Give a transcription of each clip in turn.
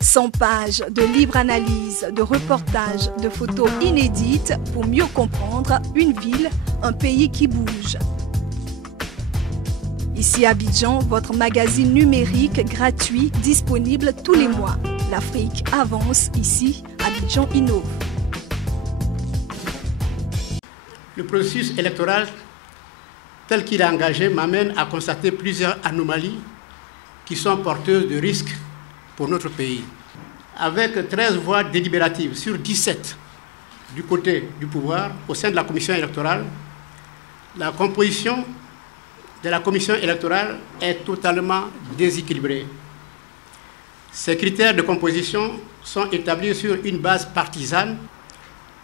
100 pages de livres analyses, de reportages, de photos inédites pour mieux comprendre une ville, un pays qui bouge. Ici Abidjan, votre magazine numérique gratuit disponible tous les mois. L'Afrique avance, ici Abidjan innove. Le processus électoral tel qu'il est engagé m'amène à constater plusieurs anomalies qui sont porteuses de risques pour notre pays. Avec 13 voix délibératives sur 17 du côté du pouvoir au sein de la commission électorale, la composition de la commission électorale est totalement déséquilibrée. Ces critères de composition sont établis sur une base partisane.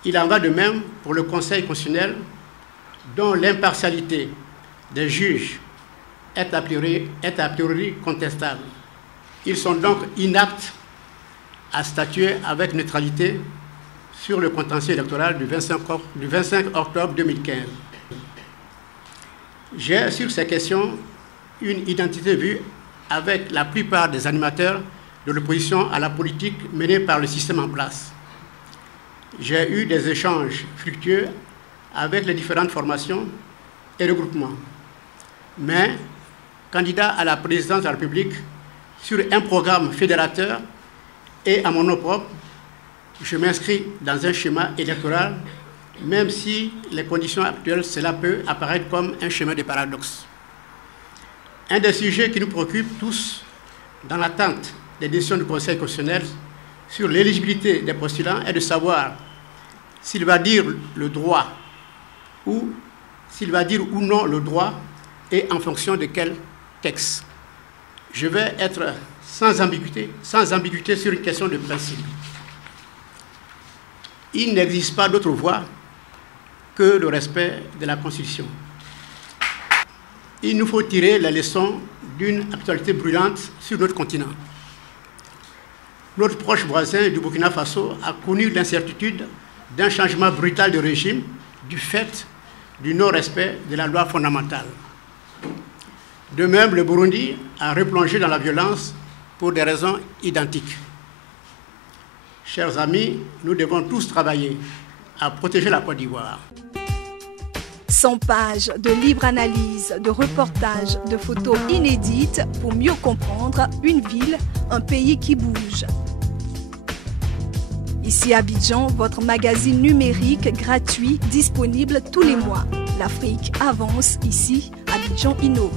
Il en va de même pour le Conseil constitutionnel, dont l'impartialité des juges est a priori contestable. Ils sont donc inaptes à statuer avec neutralité sur le contentieux électoral du 25 octobre 2015. J'ai sur ces questions une identité vue avec la plupart des animateurs de l'opposition à la politique menée par le système en place. J'ai eu des échanges fructueux avec les différentes formations et regroupements. Mais, candidat à la présidence de la République sur un programme fédérateur et à mon nom propre, je m'inscris dans un schéma électoral, même si les conditions actuelles, cela peut apparaître comme un schéma de paradoxe. Un des sujets qui nous préoccupe tous, dans l'attente des décisions du Conseil constitutionnel sur l'éligibilité des postulants, est de savoir s'il va dire le droit ou s'il va dire ou non le droit et en fonction de quel texte. Je vais être sans ambiguïté sur une question de principe. Il n'existe pas d'autre voie que le respect de la Constitution. Il nous faut tirer les leçons d'une actualité brûlante sur notre continent. Notre proche voisin du Burkina Faso a connu l'incertitude d'un changement brutal de régime du fait du non-respect de la loi fondamentale. De même, le Burundi a replongé dans la violence pour des raisons identiques. Chers amis, nous devons tous travailler à protéger la Côte d'Ivoire. 100 pages de livres analyses, de reportages, de photos inédites pour mieux comprendre une ville, un pays qui bouge. Ici Abidjan, votre magazine numérique gratuit disponible tous les mois. L'Afrique avance, ici Abidjan innove.